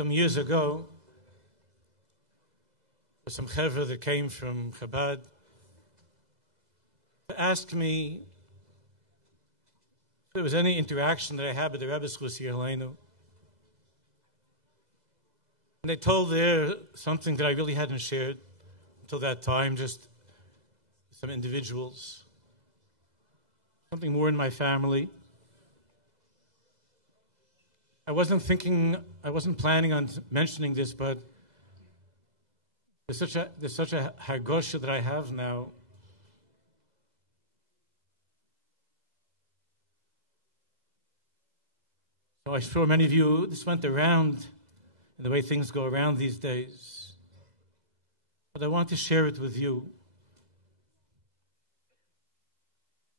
Some years ago, there were some chevra that came from Chabad to ask me if there was any interaction that I had with the Rebbe's Chus Yerleinu. And they told there something that I really hadn't shared until that time, just some individuals, something more in my family. I wasn't planning on mentioning this, but there's such a hargosha that I have now. So I'm sure many of you, this went around in the way things go around these days. But I want to share it with you.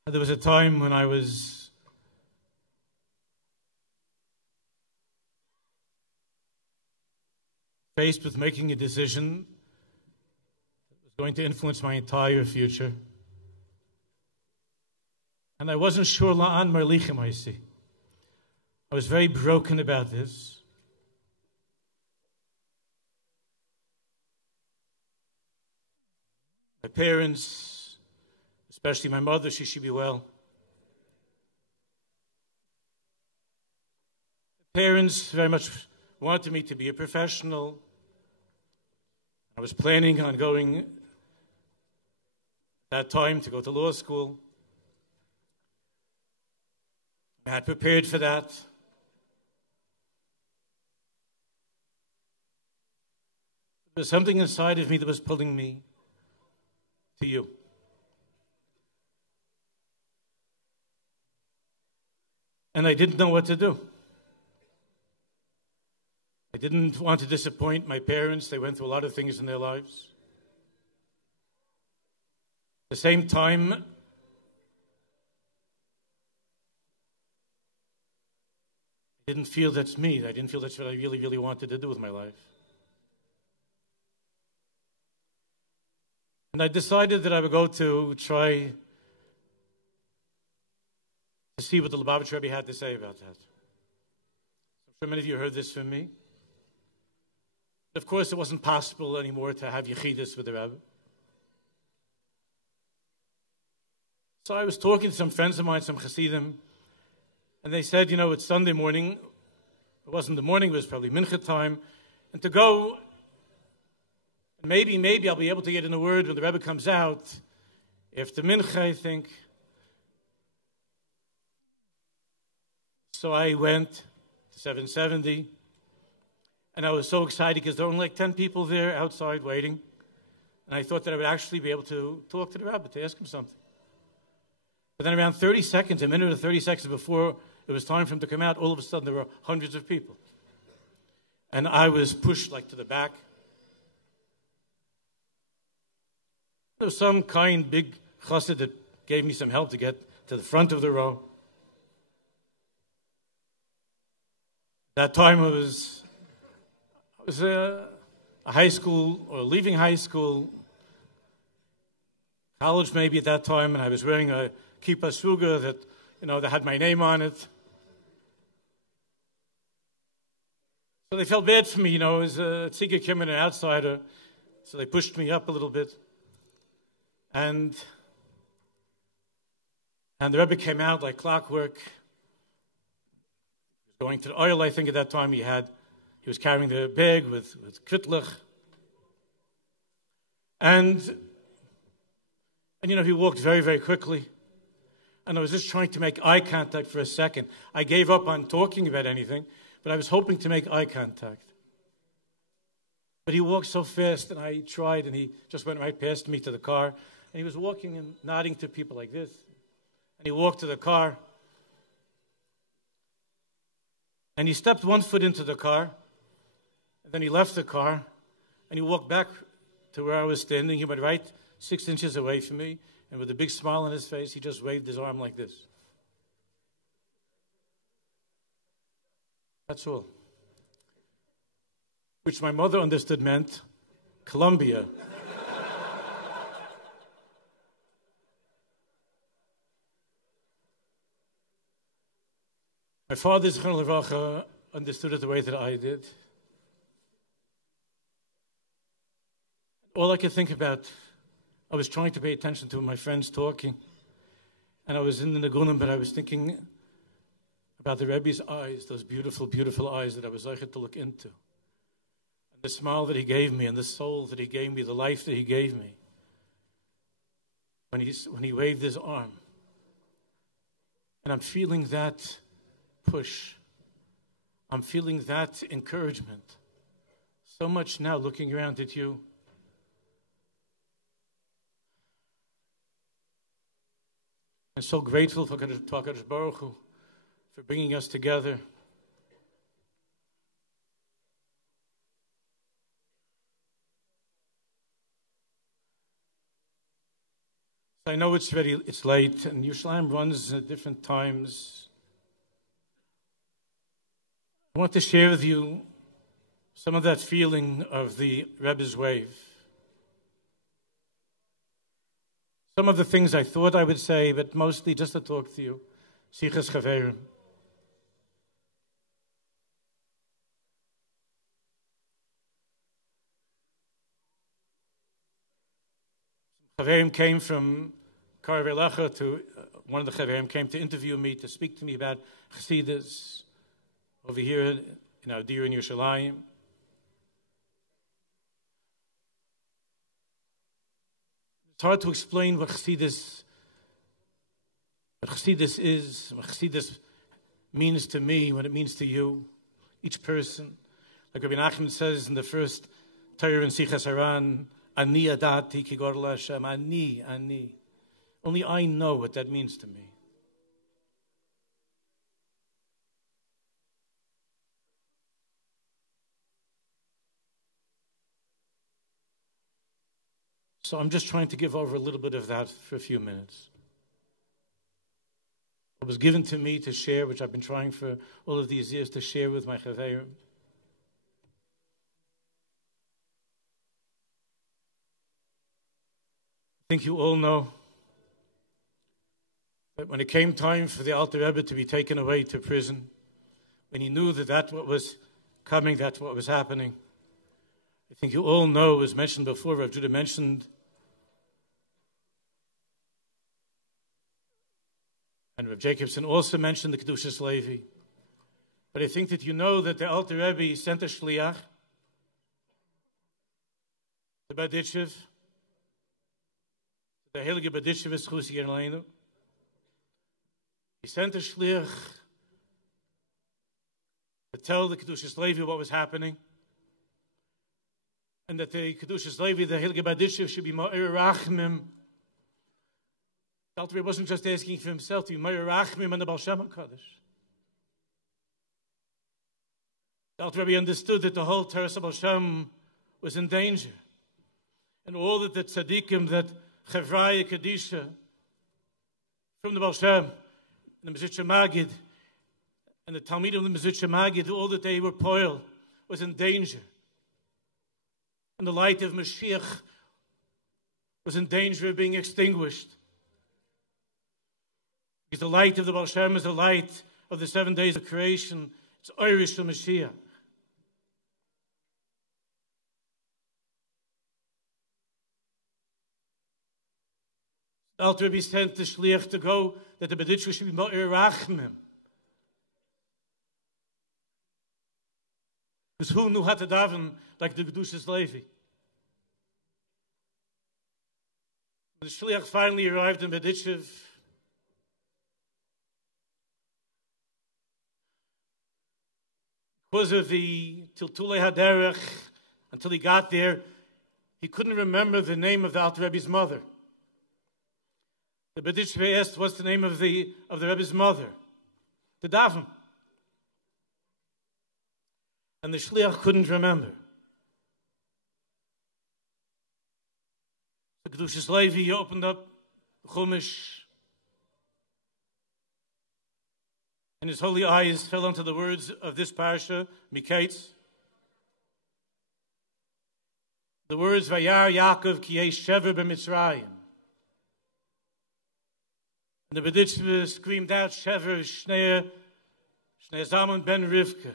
There was a time when I was faced with making a decision that was going to influence my entire future. And I wasn't sure la'an marlichim I see. I was very broken about this. My parents, especially my mother, she should be well. Parents very much wanted me to be a professional. I was planning on going at that time to go to law school. I had prepared for that. There was something inside of me that was pulling me to you. And I didn't know what to do. I didn't want to disappoint my parents. They went through a lot of things in their lives. At the same time, I didn't feel that's me. I didn't feel that's what I really, really wanted to do with my life. And I decided that I would go to try to see what the Lubavitch Rabbi had to say about that. I'm sure many of you heard this from me. Of course, it wasn't possible anymore to have yechidus with the Rebbe. So I was talking to some friends of mine, some Hasidim, and they said, you know, it's Sunday morning. It wasn't the morning, it was probably mincha time. And to go, and maybe I'll be able to get in a word when the Rebbe comes out. After mincha, I think. So I went to 770. And I was so excited because there were only like 10 people there outside waiting. And I thought that I would actually be able to talk to the Rabbi, to ask him something. But then around 30 seconds, a minute or 30 seconds before it was time for him to come out, all of a sudden there were hundreds of people. And I was pushed like to the back. There was some kind, big chassid that gave me some help to get to the front of the row. That time I was a high school, or leaving high school, college maybe at that time, and I was wearing a kippah sruga that, you know, that had my name on it. So they felt bad for me, you know, as a tzigger kim and an outsider, so they pushed me up a little bit. And the Rebbe came out like clockwork. He was going to the oil, I think at that time he was carrying the bag with kvitlach. And you know, he walked very, very quickly. And I was just trying to make eye contact for a second. I gave up on talking about anything, but I was hoping to make eye contact. But he walked so fast, and I tried, and he just went right past me to the car. And he was walking and nodding to people like this. And he walked to the car. And he stepped one foot into the car. And then he left the car. And he walked back to where I was standing. He went right 6 inches away from me. And with a big smile on his face, he just waved his arm like this. That's all. Which my mother understood meant Colombia. My father, Zichron Levracha, understood it the way that I did. All I could think about, I was trying to pay attention to my friends talking, and I was in the Nagunim, but I was thinking about the Rebbe's eyes, those beautiful, beautiful eyes that I was able to look into. And the smile that he gave me, and the soul that he gave me, the life that he gave me. When he waved his arm. And I'm feeling that push. I'm feeling that encouragement. So much now looking around at you. And so grateful for HaKadosh Baruch Hu for bringing us together. I know it's late, and Yerushalayim runs at different times. I want to share with you some of that feeling of the Rebbe's wave. Some of the things I thought I would say, but mostly just to talk to you. Sichas Chaverim. Chaverim came from Karvelacha to one of the Chaverim came to interview me, to speak to me about Chassidus over here in our dear in Yerushalayim. It's hard to explain what Chassidus is, what Chassidus means to me, what it means to you, each person. Like Rabbi Nachman says in the first Torah in Sichas Haran, Ani adati ki gorla Hashem, Ani. Only I know what that means to me. So I'm just trying to give over a little bit of that for a few minutes. It was given to me to share, which I've been trying for all of these years to share with my Chaverim. I think you all know that when it came time for the Alter Rebbe to be taken away to prison, when he knew that that's what was coming, that's what was happening, I think you all know, it was mentioned before, Rav Judah mentioned, and Rav Jacobson also mentioned the Kedushas Levi. But I think that you know that the Alter Rebbe sent a shliach, the Vayeshev, the Heilige Vayeshev is Chusi Yerleinu. He sent a shliach to tell the Kedushas Levi what was happening, and that the Kedushas Levi, the Heilige Vayeshev, should be Ma'ir Rachmim. The Alter Rebbe wasn't just asking for himself to be Ma'ir Rachmim and the Baal Shem HaKadosh. The Alter Rebbe understood that the whole Teres Baal Shem was in danger, and all that the tzaddikim, that Chevraya Kedisha, from the Baal Shem, and the Mezritcha Magid, and the Talmid of the Mezritcha Magid, all that they were poil, was in danger. And the light of Mashiach was in danger of being extinguished. Because the light of the Baal Shem is the light of the 7 days of creation. It's Irish to Mashiach. The Alter Rebbe sent the shliach to go that the B'ditchu should be Ma'ir Rachmim. Because who knew how to daven like the Kedushas Levi? The shliach finally arrived in B'ditchev. Because of the Tiltulei Haderech, until he got there, he couldn't remember the name of the Alter Rebbe's mother. The B'ditchev asked, what's the name of the Rebbe's mother? The daven. And the shliach couldn't remember. The Kedushas Levi opened up the Chumash, and his holy eyes fell onto the words of this parsha, Miketz. The words, Vayar Yaakov ki yesh shever b'Mitzrayim. And the B'ditchev screamed out, Shever, Shnei Zalman ben Rivka.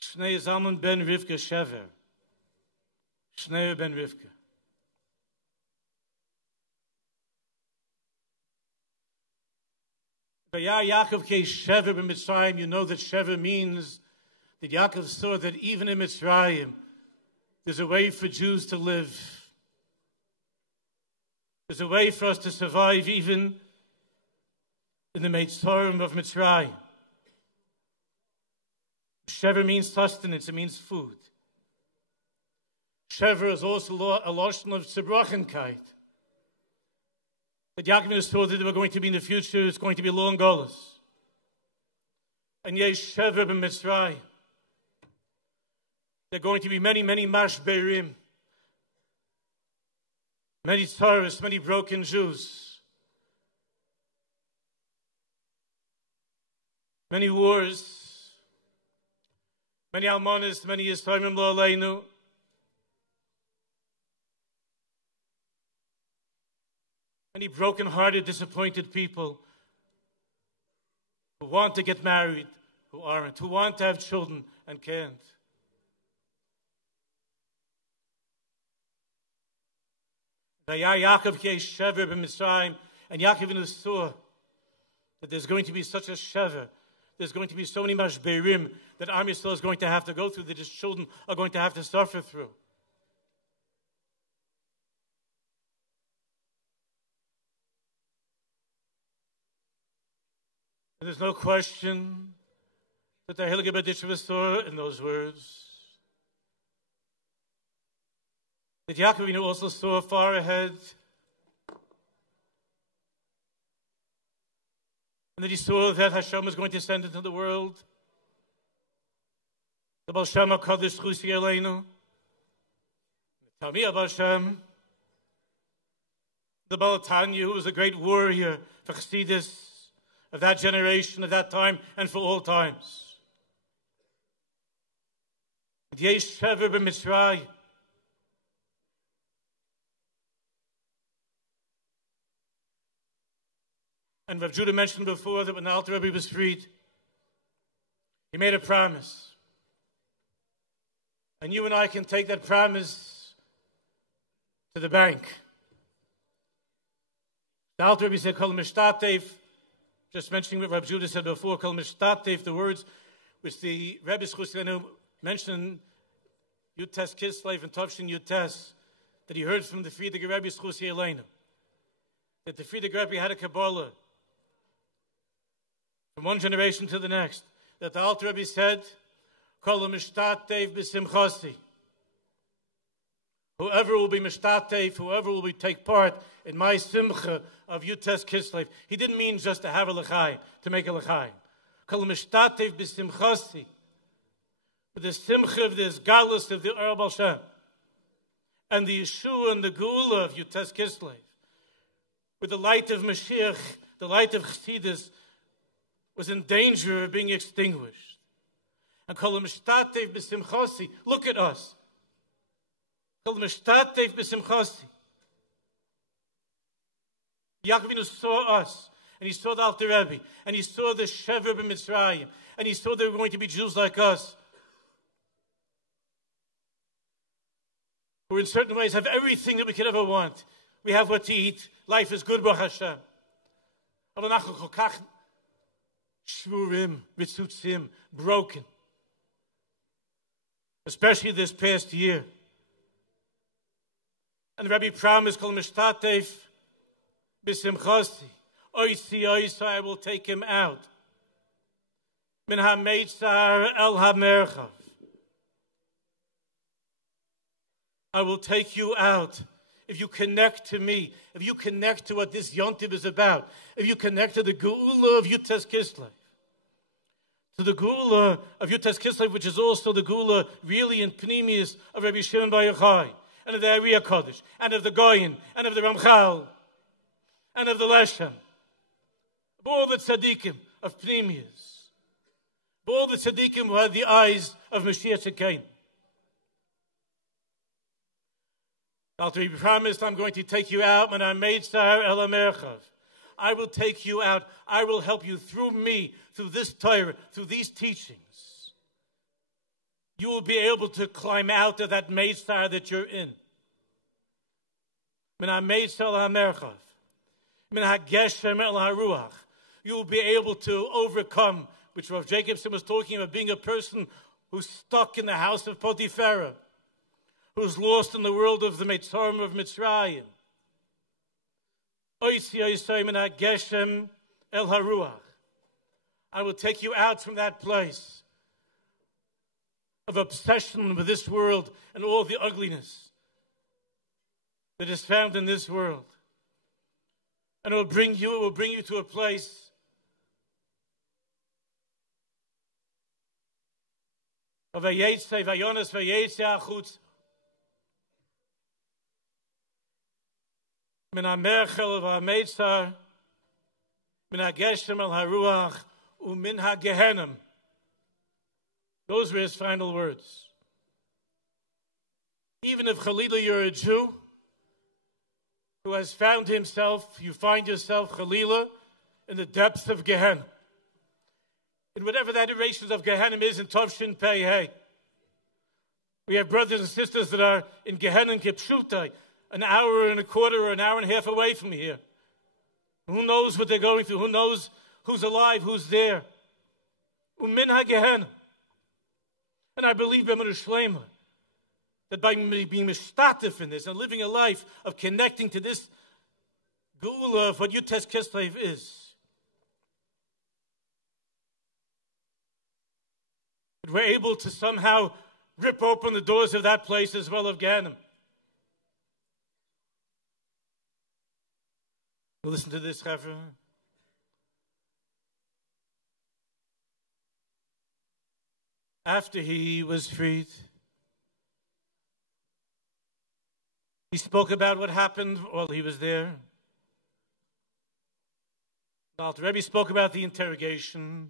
Shnei Zalman ben Rivka Shever. Shneur ben Rivka. Yaakov came Shever ben Mitzrayim. You know that Shever means that Yaakov saw that even in Mitzrayim, there's a way for Jews to live. There's a way for us to survive even in the Mitzrayim of Mitzrayim. Shever means sustenance, it means food. Shever is also a lashon of Zerbrochenkeit. That Yaakov saw that they were going to be in the future, it's going to be long golas. And yesh Shever ben Mitzrayim. There are going to be many, many mashberim, many tzaros, many broken Jews, many wars, many almanas, many yisraelim lo aleinu. Many broken-hearted, disappointed people who want to get married, who aren't, who want to have children and can't. Yaakov Shever ben Mitzrayim, and Yaakov saw that there's going to be such a Shever, there's going to be so many mashberim that Am Yisrael is going to have to go through, that his children are going to have to suffer through. And there's no question that the Heilige B'dishva saw in those words. That Yaakov also saw far ahead. And that he saw that Hashem was going to send into the world the Baal Shem HaKadosh Chusi Eleinu, the Talmid Hashem, the Baal Tanya, who was a great warrior for Chassidus of that generation, of that time, and for all times. And yesh Shever ben Mitzrayim. And Rav Judah mentioned before that when the Alter Rabbi was freed, he made a promise. And you and I can take that promise to the bank. The Alter Rabbi said, Kol Mishtatev, just mentioning what Rav Judah said before, Kol Mishtatev, the words which the Rebbe Schuslenu mentioned, Yutes Kislev and Tovshin Yutes, that he heard from the Friedrich Rebbe Schusi Elenu, that the Friedrich Rebbe had a Kabbalah from one generation to the next, that the Alter Rebbe said, Kol Mishtatev b'simchasi. Whoever will be Mishtatev, whoever will take part in my simcha of Yutes Kislev. He didn't mean just to have a l'chaim, to make a l'chaim. Kol Mishtatev b'simchasi. With the simcha of this galus of the Or Baal Shem, and the Yeshua and the Geula of Yutes Kislev, with the light of Mashiach, the light of Chassidus, was in danger of being extinguished. And Kol Mishtatev b'simchasi, look at us. Kol Mishtatev b'simchasi. Yaakov saw us, and he saw the Alter Rebbe, and he saw the Shever ben Mitzrayim, and he saw they were going to be Jews like us, who in certain ways have everything that we could ever want. We have what to eat. Life is good, Baruch Hashem. Shvurim, mitzutzim, broken. Especially this past year. And the Rabbi promised, Kol Mishtatev b'simchasi. Oisi, oisi, I will take him out. Min ha-meitzar el ha-merchav. I will take you out. If you connect to me, if you connect to what this Yontiv is about, if you connect to the Geula of Yutes Kislev, to the Geula of Yutes Kislev, which is also the Geula really in Pnimius of Rabbi Shimon Bar Yochai, and of the Ari HaKadosh, and of the Goyin, and of the Ramchal, and of the Leshem, of all the tzaddikim of Pnimius, of all the tzaddikim who had the eyes of Mashiach Tzedkein. Alter Rebbe promised, I'm going to take you out. I will take you out. I will help you through me, through this Torah, through these teachings. you will be able to climb out of that Meitzar that you're in. Min ha-Meitzar la-Merchav. Min ha-Geshem el ha-Ruach. You will be able to overcome, which Rav Jacobson was talking about, being a person who's stuck in the house of Potiphar, who's lost in the world of the Meitzarim of Mitzrayim. I will take you out from that place of obsession with this world and all the ugliness that is found in this world. And it will bring you to a place of Vayetze, Vayonas, Vayetze achutz. Min ha-Merchel va-Meitzar, min ha-Geshem el-ha-Ruach, u'min ha-Gehenim. Those were his final words. Even if Chalila, you're a Jew who has found himself, you find yourself, Chalila, in the depths of Gehenna. In whatever that iteration of Gehenna is in Tovshin Pei Hey. We have brothers and sisters that are in Gehenna and Kipshutai, an hour and a quarter or an hour and a half away from here. Who knows what they're going through? Who knows who's alive, who's there? Umin ha-Gehenna. And I believe, B'Emunah Shlema, that by being mishtatif in this and living a life of connecting to this geula of what Yutes Kislev is, that we're able to somehow rip open the doors of that place as well of Gehenna. Listen to this, Chevra. After he was freed, he spoke about what happened while he was there. The Rebbe spoke about the interrogation.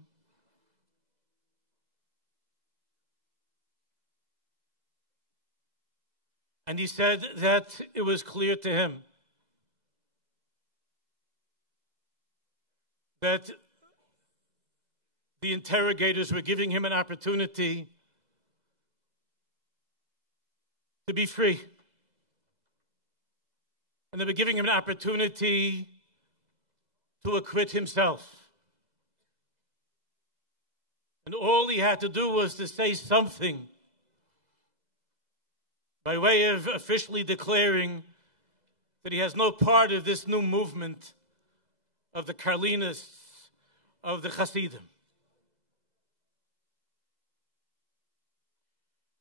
And he said that it was clear to him that the interrogators were giving him an opportunity to be free. And they were giving him an opportunity to acquit himself. And all he had to do was to say something by way of officially declaring that he has no part of this new movement of the Karlinists, of the Hasidim.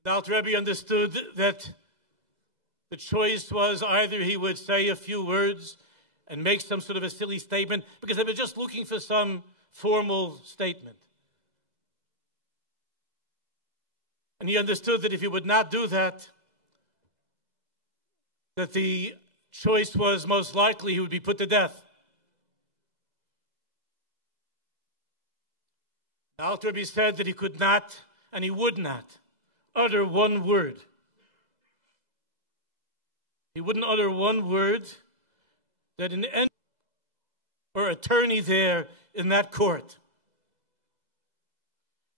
The Alter Rebbe understood that the choice was either he would say a few words and make some sort of a silly statement, because they were just looking for some formal statement. And he understood that if he would not do that, that the choice was most likely he would be put to death. The Alter Rebbe said that he could not and he would not utter one word. He wouldn't utter one word that an or attorney there in that court,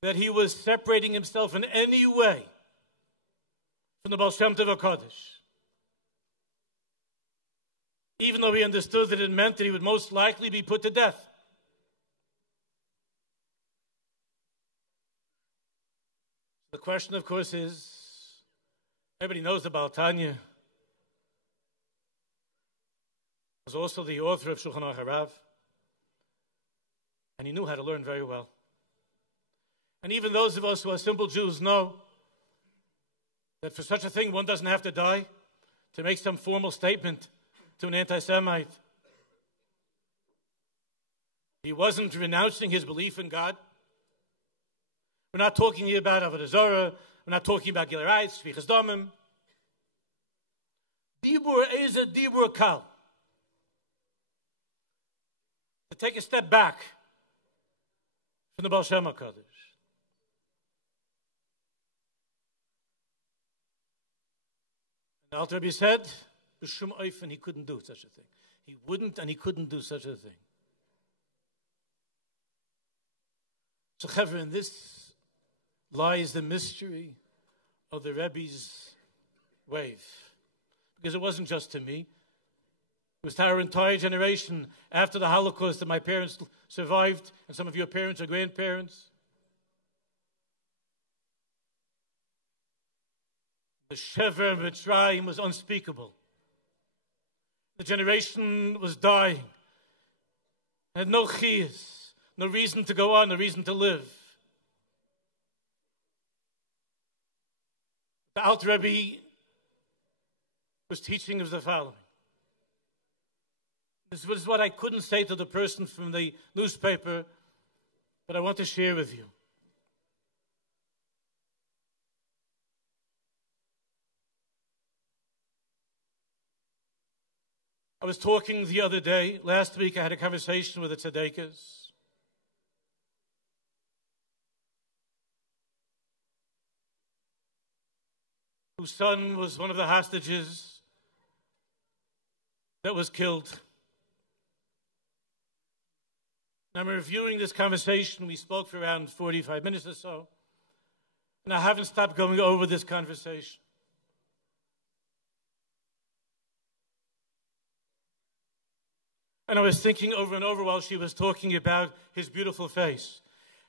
that he was separating himself in any way from the Baal Shem Tov HaKodesh. Even though he understood that it meant that he would most likely be put to death. The question, of course, is, everybody knows about Tanya. Was also the author of Shulchan Aruch Harav, and he knew how to learn very well. And even those of us who are simple Jews know that for such a thing one doesn't have to die to make some formal statement to an anti-Semite. He wasn't renouncing his belief in God. We're not talking here about Avodah Zarah. We're not talking about Gilarites, Shvichas Damim. Dibur is a dibur kal. To take a step back from the Baal Shem HaKodesh. And Alter Rebbe said, B'shum oifen, he couldn't do such a thing. He wouldn't and he couldn't do such a thing. So, Chevra, in this lies the mystery of the Rebbe's wave. Because it wasn't just to me. It was to our entire generation after the Holocaust that my parents survived, and some of your parents or grandparents. The Shever Mitzrayim was unspeakable. The generation was dying. It had no chiyas, no reason to go on, no reason to live. The Alt Rebbe was teaching us the following. This was what I couldn't say to the person from the newspaper, but I want to share with you. I was talking the other day, last week I had a conversation with the tzaddikas. Whose son was one of the hostages that was killed. And I'm reviewing this conversation. We spoke for around 45 minutes or so. And I haven't stopped going over this conversation. And I was thinking over and over while she was talking about his beautiful face,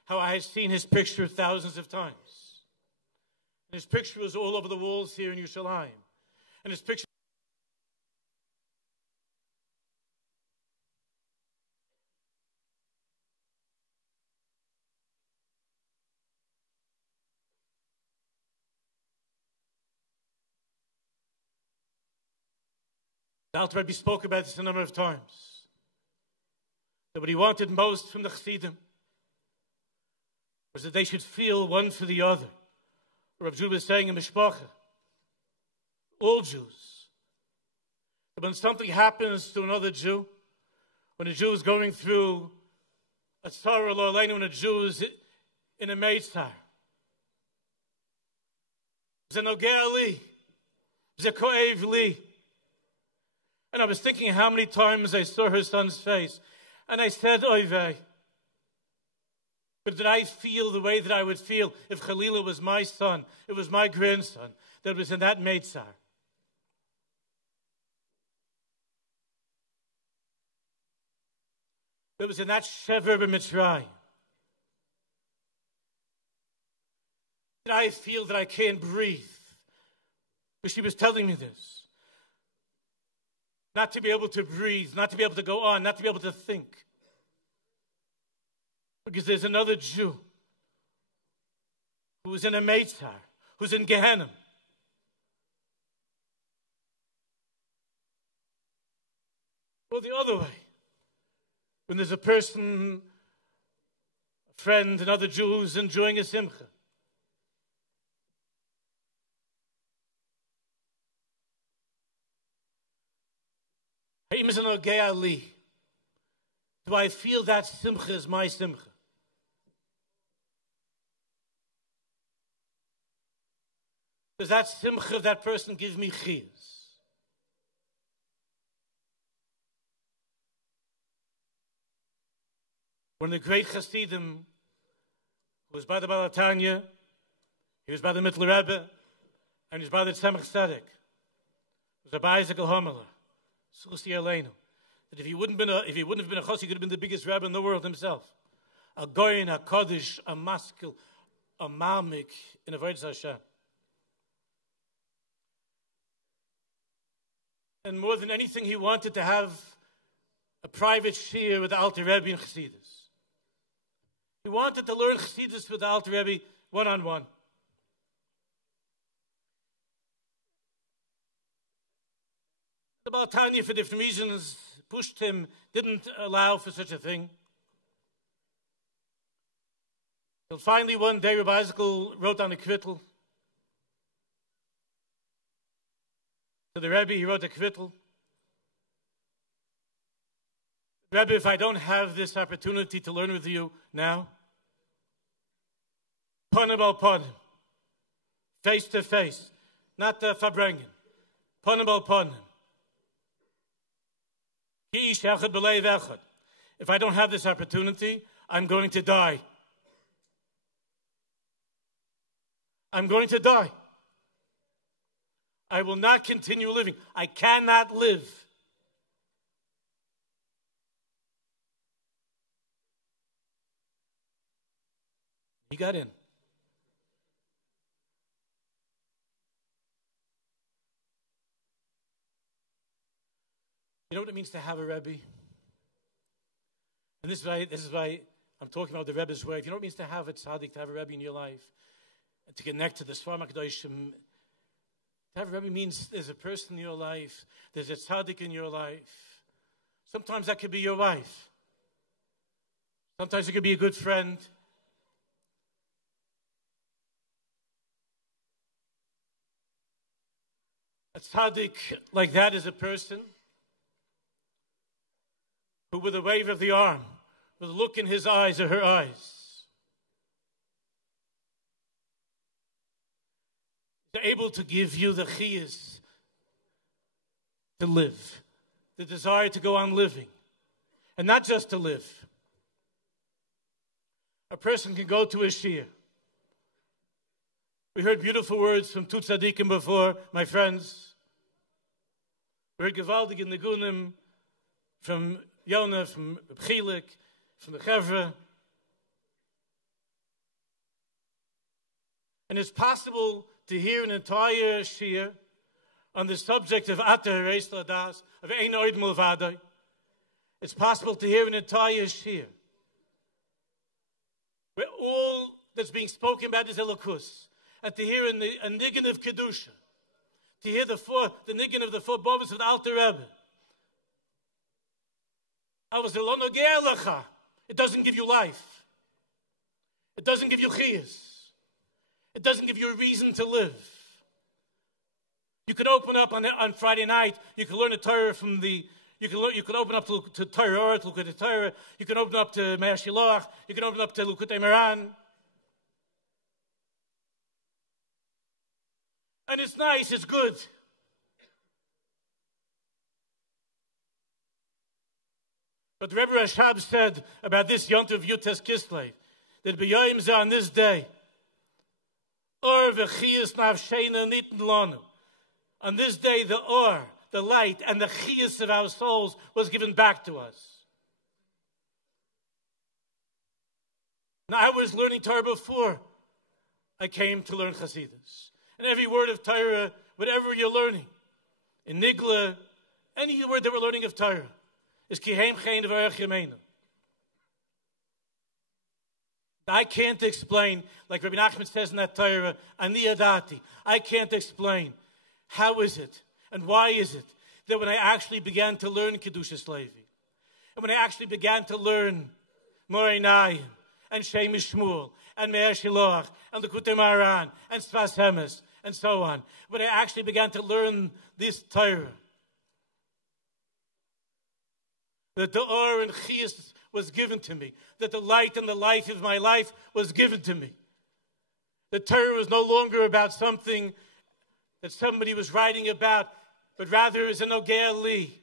how I had seen his picture thousands of times. And his picture was all over the walls here in Yerushalayim. And his picture the Alter Rebbe spoke about this a number of times. That what he wanted most from the Chassidim was that they should feel one for the other. Rabbi Judah was saying in Mishpacha, all Jews, that when something happens to another Jew, when a Jew is going through a tzara lo aleinu, when a Jew is in a meitzar, ze nogea li, ze ko'ev li. And I was thinking how many times I saw her son's face. And I said, oy vey. But did I feel the way that I would feel if Khalila was my son, it was my grandson, that was in that meitzar? That was in that Shever b'Mitzrayim. Did I feel that I can't breathe? But she was telling me this. Not to be able to breathe, not to be able to go on, not to be able to think. Because there's another Jew who's in a meitzar, who's in Gehenna. Or the other way, when there's a person, a friend, another Jew who's enjoying a simcha. Do I feel that simcha is my simcha? Does that simcha of that person give me chiyas? One of the great Hasidim, who was by the Balatanya, he was by the Mittler Rebbe, and he was by the Tzemach Tzedek, was Rabbi Isaac Al-Homeler. That if he wouldn't have been a chos, he could have been the biggest rabbi in the world himself. A goyin, a kodesh, a maskil, a malmik in Avodas Hashem. And more than anything, he wanted to have a private shir with the Alter Rebbe in Chassidus. He wanted to learn Chassidus with the Alter Rebbe one-on-one. The Balatanya, for different reasons, pushed him, didn't allow for such a thing. Till finally one day, Rabbi Isaac wrote down a kvittel. To the Rebbe, he wrote a kvittel. Rebbe, if I don't have this opportunity to learn with you now, panim al panim, face to face, not the Farbrengen, panim al panim. If I don't have this opportunity, I'm going to die. I'm going to die. I will not continue living. I cannot live. He got in. You know what it means to have a Rebbe? And this is why I'm talking about the Rebbe's way. If you know what it means to have a tzaddik, to have a Rebbe in your life, and to connect to the Svar HaKadoshim, to have a Rebbe means there's a person in your life, there's a tzaddik in your life. Sometimes that could be your wife. Sometimes it could be a good friend. A tzaddik like that is a person who, with a wave of the arm, with a look in his eyes or her eyes, is able to give you the chiyus to live, the desire to go on living, and not just to live. A person can go to a shir. We heard beautiful words from two tzaddikim before, my friends. We heard gewaldig in the gunim from Yonah, from Chilik, from the Chevra. And it's possible to hear an entire shir on the subject of Ata Hareis Ladas, of Ein Oid Mulvadai. It's possible to hear an entire shir where all that's being spoken about is Elokus. And to hear a niggin of Kedusha, to hear the niggin of the four bovas of the Alter Rebbe. It doesn't give you life. It doesn't give you chiyus. It doesn't give you a reason to live. You can open up on Friday night. You can learn a Torah from the. You can open up to Torah, to Lukutei Torah. You can open up to Me'er Shiloach. You can open up to Lukutei Moran. And it's nice, it's good. But the Rebbe Rashab said about this Yontiv Yutes Kislev, that b'yoyim zeh on this day, or v'chiyas nafsheina nitn lanu. On this day, the or, the light, and the chiyas of our souls was given back to us. Now, I was learning Torah before I came to learn Chassidus. And every word of Torah, whatever you're learning, in Nigla, any word that we're learning of Torah, is Kihem Chein V'Arech Yameinu. I can't explain, like Rabbi Nachman says in that Torah, Ani Adati. I can't explain how is it and why is it that when I actually began to learn Kedushas Levi, and when I actually began to learn Morei Nayim, and Shem Shmuel, and Me'er Shiloach, and the Lukutei Moran, and Sfas Hemes, and so on. When I actually began to learn this Torah, that the Or and Chiyas was given to me, that the light and the life of my life was given to me. The Torah was no longer about something that somebody was writing about, but rather is an Ogea Li.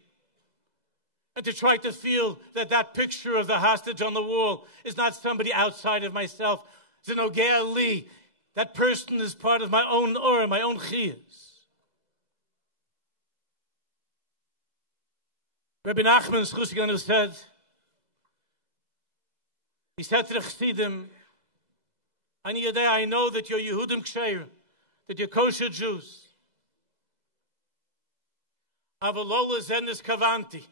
And to try to feel that that picture of the hostage on the wall is not somebody outside of myself. It's an Ogea Li. That person is part of my own Or, my own Chiyas. Rabbi Nachman Schusigan said, he said to the Chassidim, I know that you're Yehudim Ksheir, that you're kosher Jews. Avalola Zenis Kavanti.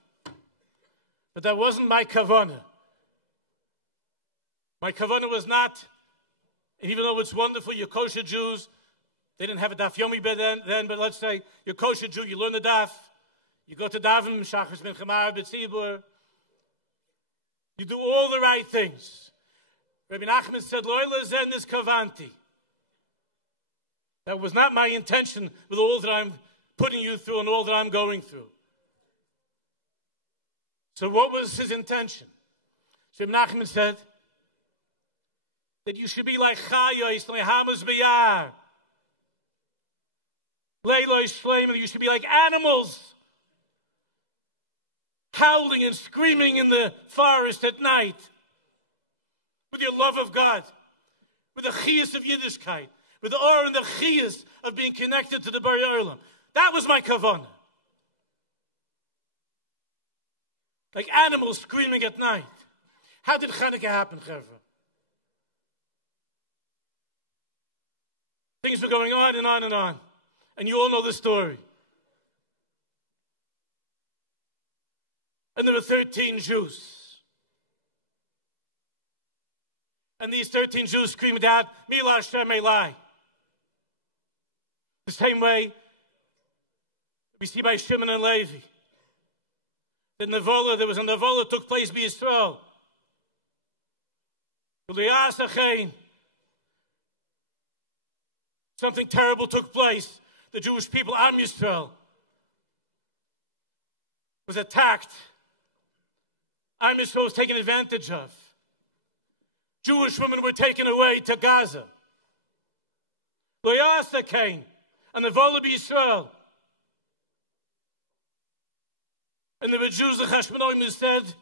But that wasn't my kavanah. My kavanah was not, and even though it's wonderful, you're kosher Jews, they didn't have a daf yomi then, but let's say you're kosher Jew, you learn the daf, you go to davim, shachris ben chamar, b'tzibur, you do all the right things. Rabbi Nachman said, Loila zenis kavanti. That was not my intention with all that I'm putting you through and all that I'm going through. So what was his intention? So Rabbi Nachman said that you should be like Chayos, Lehamas B'yar, Leiloi Shleim, you should be like animals, howling and screaming in the forest at night, with your love of God, with the chiyas of Yiddishkeit, with the awe and the chiyas of being connected to the Bari Olam. That was my kavanah. Like animals screaming at night. How did Chanukah happen, Chevra? Things were going on and on and on. And you all know the story. And there were 13 Jews. And these 13 Jews screamed out, Mila Hashem Elai. The same way we see by Shimon and Levi. The Nevola, there was a Nevola took place by Yisrael. Something terrible took place. The Jewish people, Am Yisrael, was attacked. Am Yisrael was taken advantage of. Jewish women were taken away to Gaza. Loyasa came, and the Nevola by Yisrael. And there were Jews, the Chashmonaim, who said,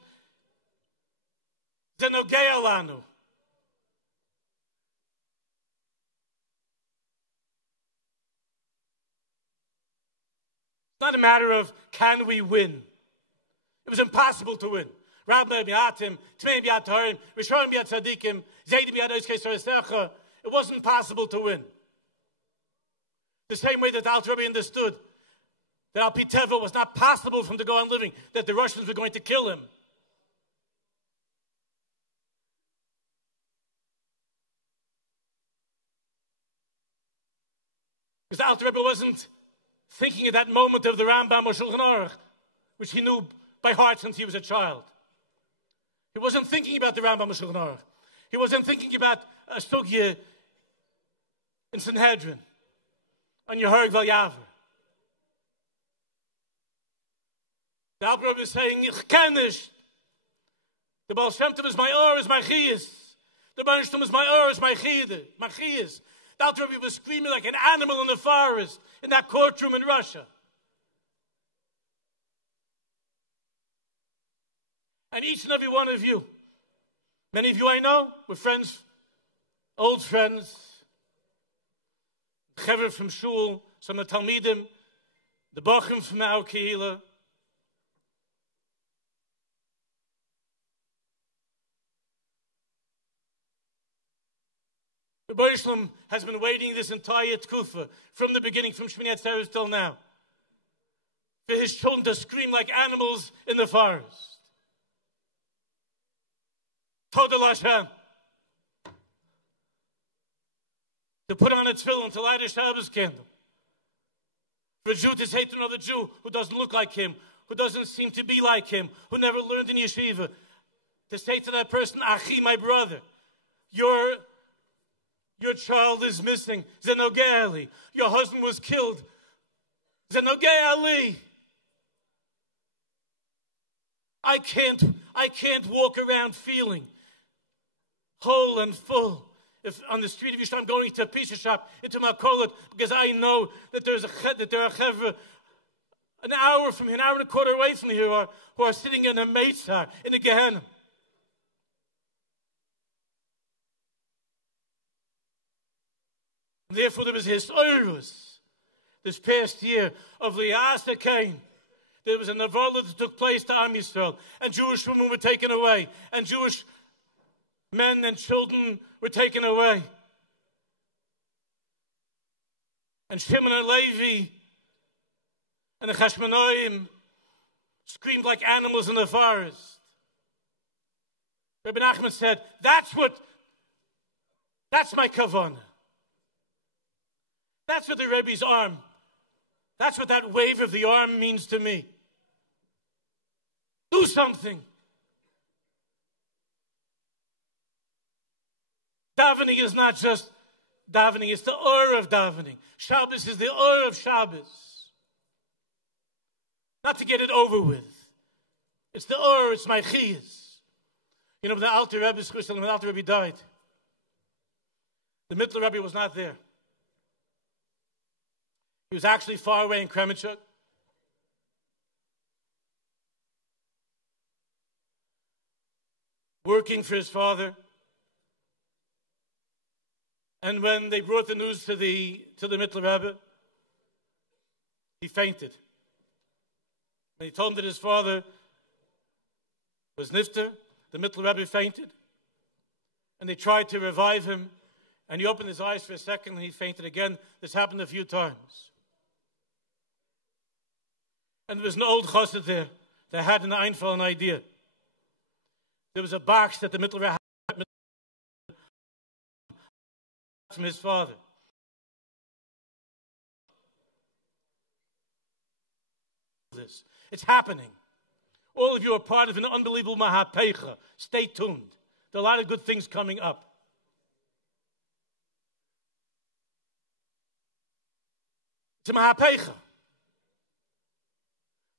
Zenogei alanu. It's not a matter of can we win. It was impossible to win. Rabbi biatim, Tmei biat harim, Rishonim biat tzadikim, Zaydi biat oiskei soresecha. It wasn't possible to win. The same way that the Alter Rebbe understood that Al Pi Teva was not possible for him to go on living, that the Russians were going to kill him. Because the Alter Rebbe wasn't thinking at that moment of the Rambam or Shulchan Aruch, which he knew by heart since he was a child. He wasn't thinking about the Rambam or Shulchan Aruch. He wasn't thinking about a sugya in Sanhedrin on Yehorig Valyaver. The Alter Rebbe is saying, Ich kenn nicht. The Baal Shem Tov is my or, is my chiyas. The Baal Shem Tov is my or, is my chiyas. The Alter Rebbe was screaming like an animal in the forest in that courtroom in Russia. And each and every one of you, many of you I know, we're friends, old friends, Chaver from Shul, some of the Talmidim, the Bochum from our Kehillah. The Rebbe has been waiting this entire tkufa, from the beginning, from Shmini Atzeres till now, for his children to scream like animals in the forest. Toda Lashem. To put on a tefillin, to light a Shabbos candle. For a Jew to say to another Jew who doesn't look like him, who doesn't seem to be like him, who never learned in yeshiva, to say to that person, Achi, my brother, your child is missing. Zenogei Ali. Your husband was killed. Zenogei Ali. I can't walk around feeling whole and full. If on the street of Yisrael I'm going to a pizza shop, into Makolet, because I know that there are chevra an hour from here, an hour and a quarter away from here, who are sitting in a meitzar, in a Gehenna. And therefore, there was his oirus this past year of Lias Cain. There was a Nevola that took place to Am Yisrael, and Jewish women were taken away, and Jewish men and children were taken away. And Shimon and Levi and the Chashmonaim screamed like animals in the forest. Rabbi Nachman said, that's my kavanah. That's what the Rebbe's arm, that's what that wave of the arm means to me. Do something. Davening is not just davening, it's the or of davening. Shabbos is the or of Shabbos. Not to get it over with. It's the or, it's my chiyas. You know, when the Alter Rebbe died, the Mittler Rebbe was not there. He was actually far away in Kremenchuk. Working for his father. And when they brought the news to the Mittler Rebbe, he fainted. And he told him that his father was nifter. The Mittler Rebbe fainted. And they tried to revive him. And he opened his eyes for a second and he fainted again. This happened a few times. And there was an old chassid there that had an Einfall, an idea. There was a box that the Mittler Rebbe had from his father. This. It's happening. All of you are part of an unbelievable mahapecha. Stay tuned. There are a lot of good things coming up. It's a mahapecha.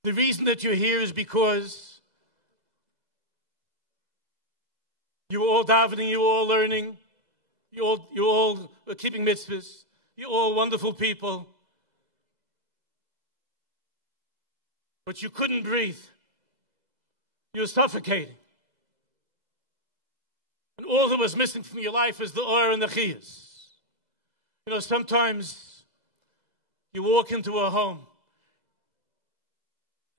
The reason that you're here is because you were all davening, you were all learning, you all keeping mitzvahs, you're all wonderful people. But you couldn't breathe. You were suffocating. And all that was missing from your life is the or and the chiyas. You know, sometimes you walk into a home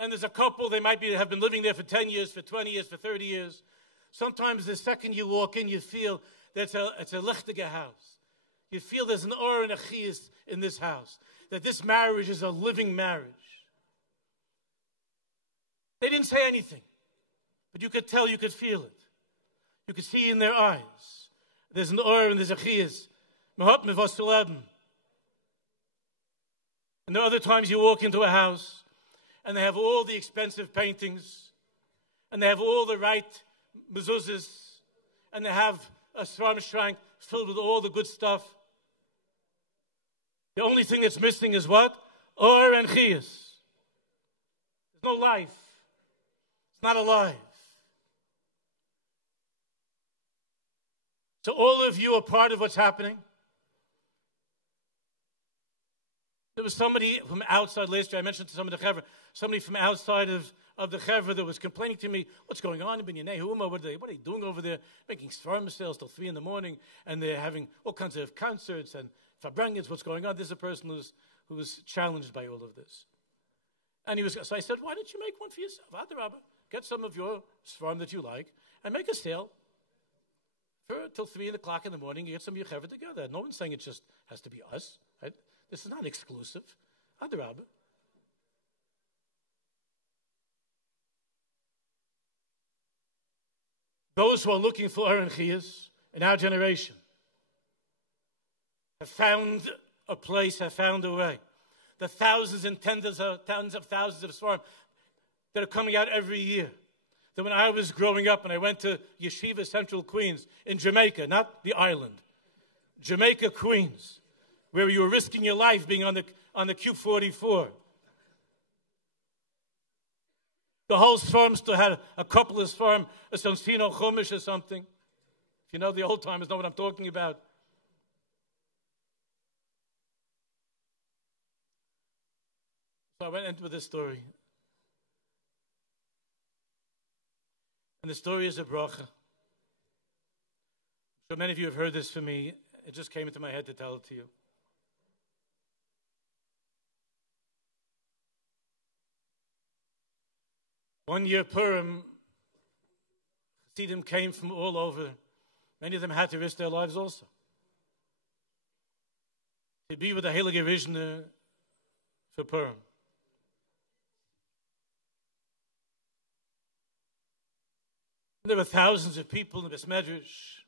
and there's a couple, they might have been living there for 10 years, for 20 years, for 30 years. Sometimes the second you walk in, you feel that it's a lichtige house. You feel there's an or and a chiyas in this house. That this marriage is a living marriage. They didn't say anything, but you could tell, you could feel it. You could see in their eyes. There's an or and there's a chiyas. Mehat mevos to leben. And there are other times you walk into a house and they have all the expensive paintings and they have all the right mezuzahs and they have a svarm shrine filled with all the good stuff. The only thing that's missing is what? Or and chiyas. There's no life. It's not alive. So all of you are part of what's happening. There was somebody from outside last year, I mentioned to some of the chevra, somebody from outside of the chevra that was complaining to me, what's going on in Binyanei Huma? What are they doing over there? Making svarma sales till 3 a.m, and they're having all kinds of concerts and Farbrengens, what's going on? This is a person who was challenged by all of this. And so I said, why don't you make one for yourself? Rabbi, get some of your svarm that you like and make a sale till 3 o'clock in the morning. You get some of your chevra together. No one's saying it just has to be us. Right? This is not exclusive. Rabbi. Those who are looking for Aaron Chiyas in our generation have found a place, have found a way. The thousands and tens of thousands of svarim that are coming out every year. That when I was growing up and I went to Yeshiva Central Queens in Jamaica, not the island, Jamaica, Queens, where you were risking your life being on the Q44. The whole farm still had a couple of farm, a Sonsino Chumash or something. If you know the old timers, know what I'm talking about. So I went into this story. And the story is a bracha. So many of you have heard this from me. It just came into my head to tell it to you. One year Purim, Chassidim came from all over. Many of them had to risk their lives also. To be with the Heilige Rishna for Purim. There were thousands of people in the Beis Medrash.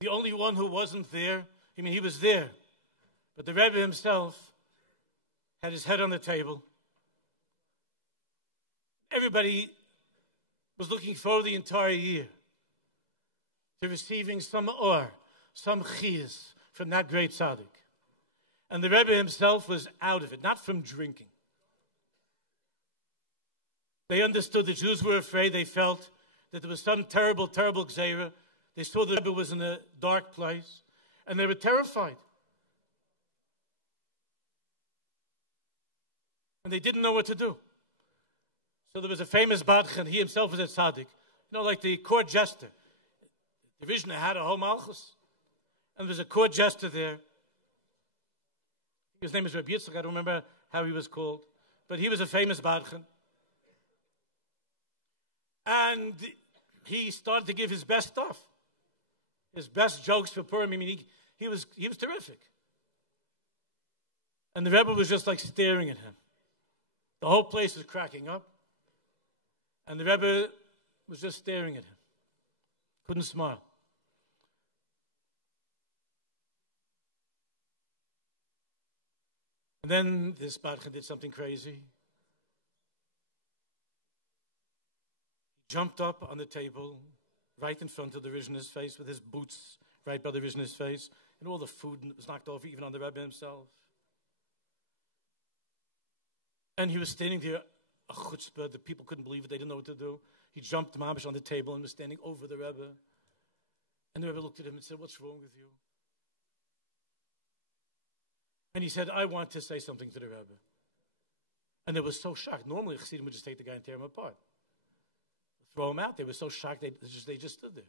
The only one who wasn't there, he was there, but the Rebbe himself had his head on the table. Everybody was looking forward the entire year to receiving some or, some chiyas from that great tzaddik. And the Rebbe himself was out of it, not from drinking. They understood the Jews were afraid. They felt that there was some terrible, terrible gzeira. They saw the Rebbe was in a dark place, and they were terrified. And they didn't know what to do. So there was a famous badchen. He himself was a tzaddik. You know, like the court jester. The Rishna had a whole malchus. And there was a court jester there. His name is Rabbi. I don't remember how he was called, but he was a famous Barchen. And he started to give his best stuff, his best jokes for Purim. I mean, he was terrific. And the Rebbe was just like staring at him. The whole place was cracking up. And the Rebbe was just staring at him. Couldn't smile. And then this Barchen did something crazy. He jumped up on the table right in front of the Rishon's face with his boots right by the Rishon's face. And all the food was knocked off even on the Rebbe himself. And he was standing there, a chutzpah, the people couldn't believe it, they didn't know what to do. He jumped mamish on the table and was standing over the Rebbe. And the Rebbe looked at him and said, "What's wrong with you?" And he said, "I want to say something to the Rebbe." And they were so shocked. Normally, Chassidim would just take the guy and tear him apart. Throw him out. They were so shocked, they just stood there.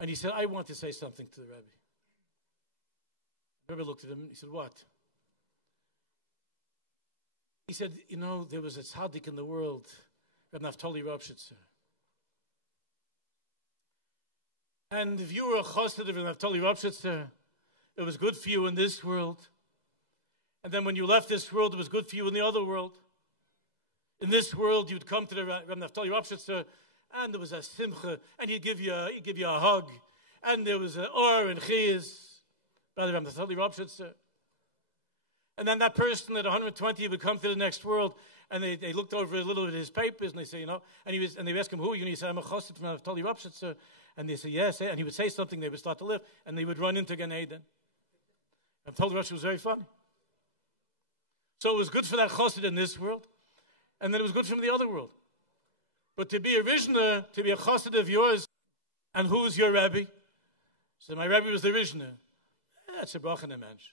And he said, "I want to say something to the Rebbe." The Rebbe looked at him and he said, "What?" He said, "You know, there was a tzaddik in the world, Rabbi Naftali Ropshitzer. And if you were a chassid of Rabbi Naftali Ropshitzer, it was good for you in this world. And then when you left this world, it was good for you in the other world. In this world, you'd come to the Rabbi Naftali Ropshitzer, and there was a simcha, and he'd give you a hug. And there was an or and chiz by the Rabbi Naftali Ropshitzer. And then that person at 120 would come to the next world, and they looked over a little bit of his papers, and they say, you know, and they asked him, "Who are you?" And he said, "I'm a chassid from Naftali Ropshitzer." And they said, "Yes," and he would say something, they would start to live, and they would run into Gan Eden. Naftali Ropshitzer was very funny. So it was good for that chassid in this world, and then it was good for him in the other world. But to be a Rishner, to be a chassid of yours, and who's your Rabbi? So my Rabbi was the Rishner. That's a brach in a mensch.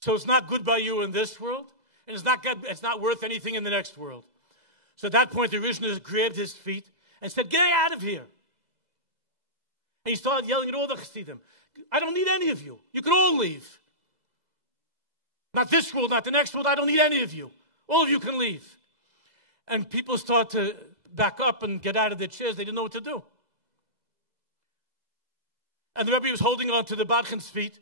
So it's not good by you in this world, and it's not worth anything in the next world. So at that point, the Rishner grabbed his feet and said, "Get out of here." And he started yelling at all the Chassidim, "I don't need any of you. You can all leave. Not this world, not the next world. I don't need any of you. All of you can leave." And people started to back up and get out of their chairs. They didn't know what to do. And the Rebbe was holding on to the Barchen's feet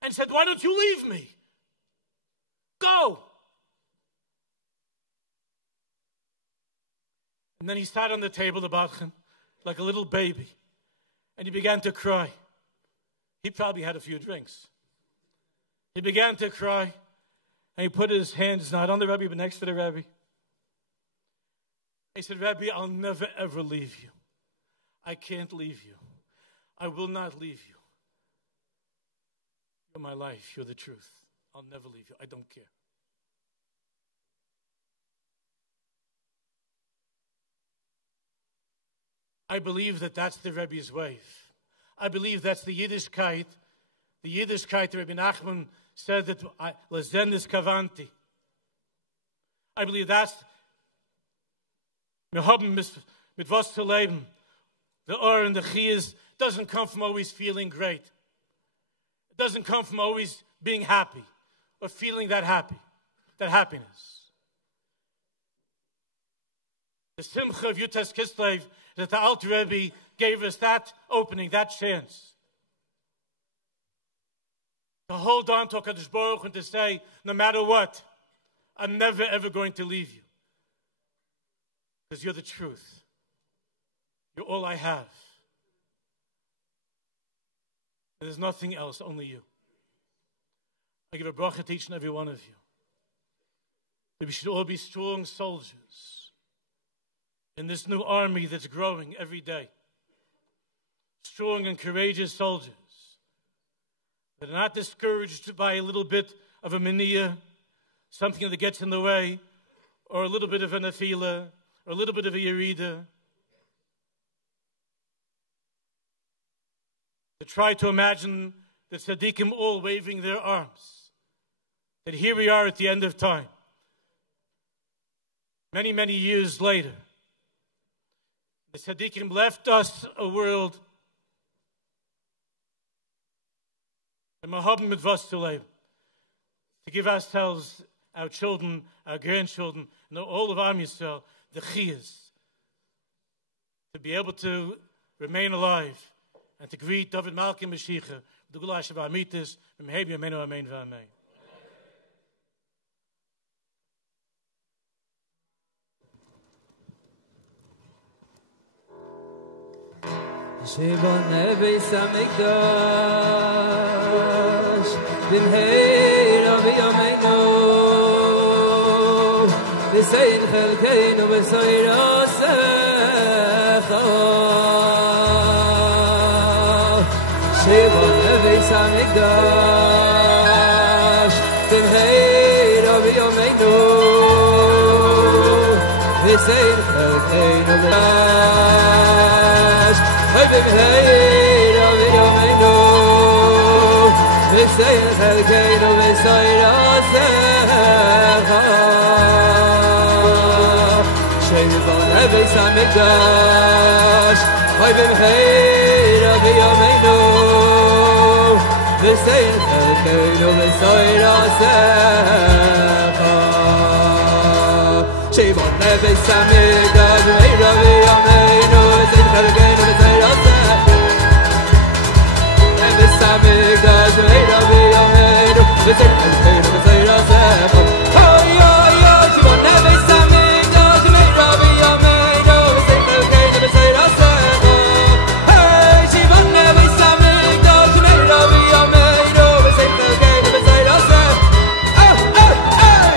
and said, "Why don't you leave me? Go." And then he sat on the table, the Barchen, like a little baby, and he began to cry. He probably had a few drinks. He began to cry, and he put his hands not on the Rebbe, but next to the Rebbe. He said, "Rebbe, I'll never ever leave you. I can't leave you. I will not leave you. You're my life. You're the truth. I'll never leave you. I don't care." I believe that that's the Rebbe's wave. I believe that's the Yiddishkeit. The Yiddishkeit, Rabbi Nachman said that Lezen is kavanti. I believe that's wir haben mit was zu leben. The or and the chiz doesn't come from always feeling great. It doesn't come from always being happy or feeling that happiness. The simcha of Yutas Kislev, that the Alter Rebbe gave us that opening, that chance. To hold on to HaKadosh Baruch Hu and to say, no matter what, I'm never ever going to leave you. Because you're the truth. You're all I have. There's nothing else, only you. I give a bracha to each and every one of you. That we should all be strong soldiers in this new army that's growing every day. Strong and courageous soldiers that are not discouraged by a little bit of a mania, something that gets in the way, or a little bit of an afila, or a little bit of a yerida. To try to imagine the tzaddikim all waving their arms. That here we are at the end of time. Many, many years later. The tzaddikim left us a world and wir haben mit was zu leben. To give ourselves, our children, our grandchildren, and all of Am Yisrael, the chiyas, to be able to remain alive, and to greet David Malki Mashiach, the Gulash of Amitis, Mimhebi Amenu Amen V'Amen. Shivon Beis Hamikdash B'mhei Rabbi Yameinu V'sein Chelkeinu V'soir Osecha Shivon Beis Hamikdash B'mhei Rabbi Yameinu V'sein Chelkeinu V'soir Hey, Rabbi Yameinu, v'sei chelkeinu v'soir osecha, she'yivon Beis Hamikdash. Hey, Rabbi Yameinu, v'sei chelkeinu v'soir osecha, she'yivon Beis Hamikdash. Hey, Rabbi Yameinu, v'sei chelkeinu v'soir Hamikdash, hey Rabbi Yameinu, v'sei chelkeinu v'soir osecha. Hey, Shivon Beis Hamikdash, hey Rabbi Yameinu, v'sei chelkeinu v'soir osecha. Hey, Shivon Beis Hamikdash, hey Rabbi Yameinu, v'sei chelkeinu v'soir osecha. Hey, hey, hey.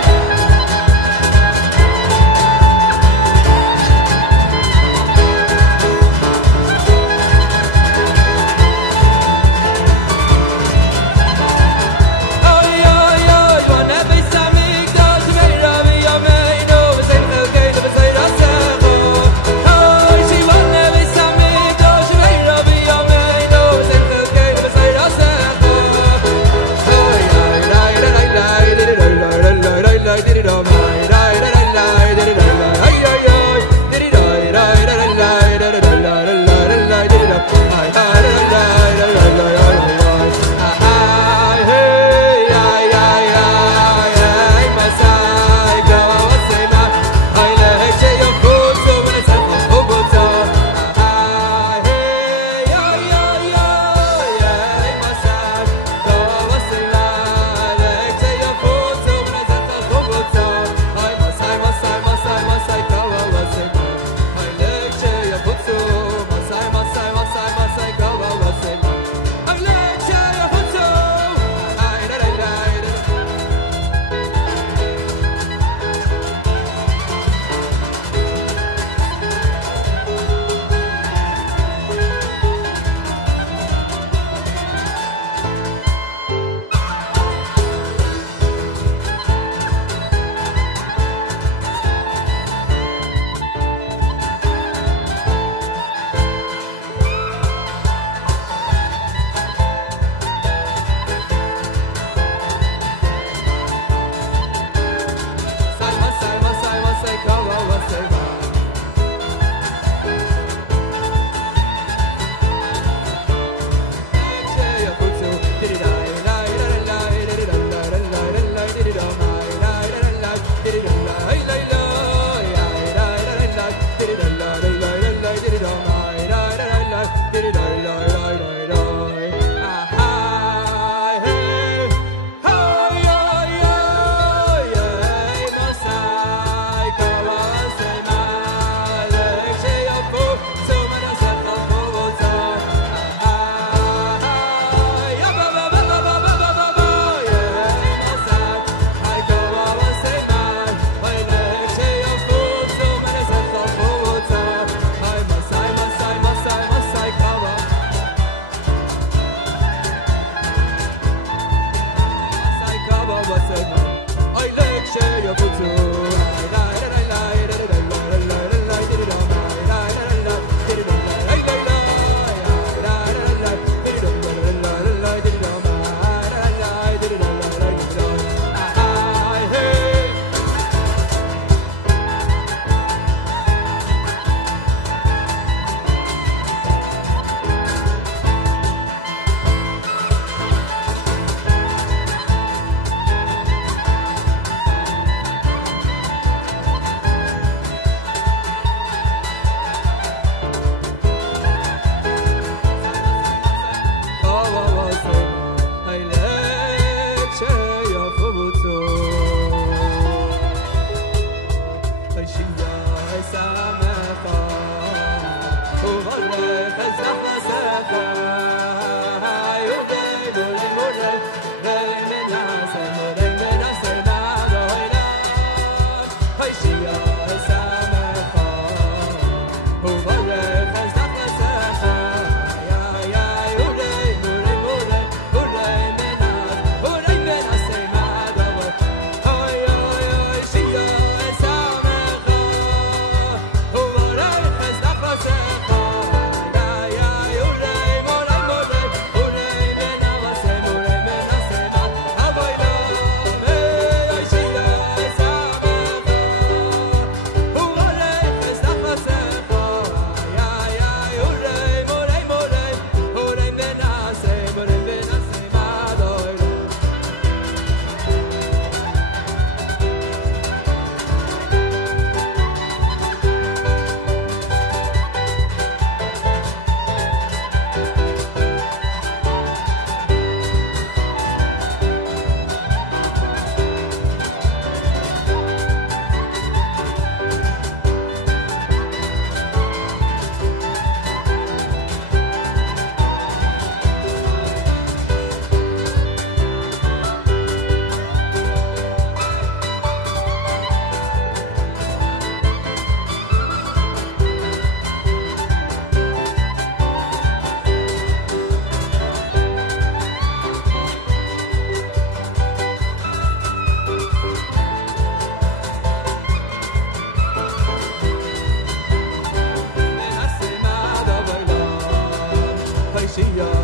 See ya.